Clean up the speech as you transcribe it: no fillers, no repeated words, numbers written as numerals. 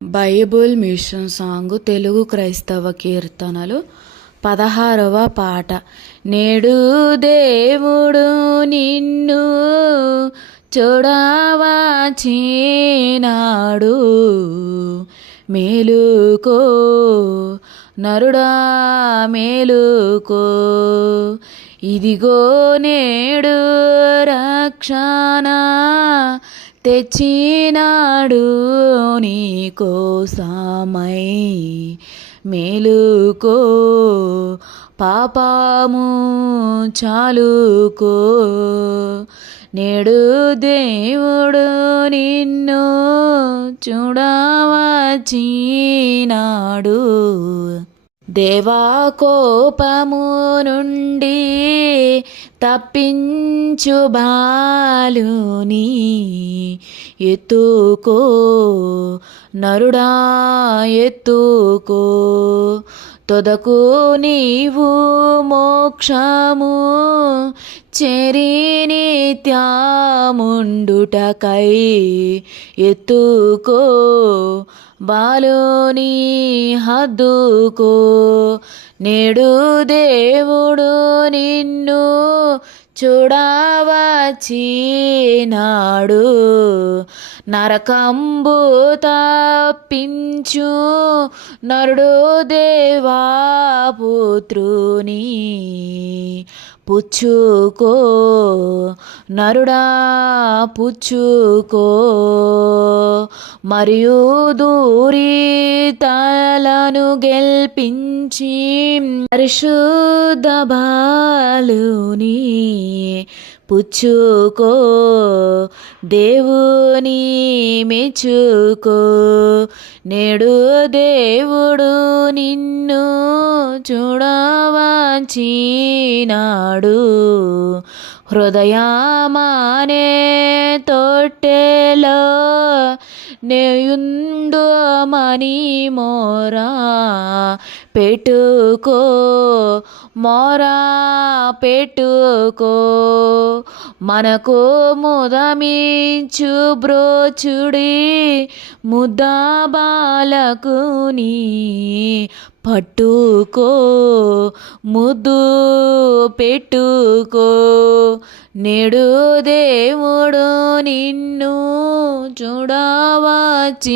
Bible machine song Telugu క్రైస్తవ కీర్తనలు 16వ పాట. నేడు దేవుడు నిన్ను చూడవచ్చినాడు, మేలుకో నరుడా మేలుకో, ఇదిగో నేడు రక్షణ తెచ్చినాడు నీకోసమై, మేలుకో పాపము చాలుకో. నేడు దేవుడు నిన్ను చూడవచ్చినాడు, దేవా కోపము నుండి తప్పించు బాలుని ఎత్తుకో నరుడా ఎత్తుకో, తొదకు నీవు మోక్షము చెరి నిత్యముండుటకై ఎత్తుకో బాలుని హద్దుకో. నేడు దేవుడు నిన్ను చూడవచ్చినాడు, నరకంబు తప్పించు నరుడు దేవా పుత్రుని పుచ్చుకో నరుడా పుచ్చుకో, మరియు దూరితలను గెల్పించి పరిశుద్ధ బాలుని పుచ్చుకో, దేవుని మెచ్చుకో. నేడు దేవుడు నిన్ను చూడవచ్చినాడు, హృదయమానే తొట్టెలో నేయుండు మని మోరా పెట్టుకో మోరా పెట్టుకో, మనకు ముదమిచ్చు బ్రోచుడి ముద్ద బాలకుని పట్టుకో ముద్దు పెట్టుకో. నేడు దేవుడు నిన్ను చూడవచ్చినాడు.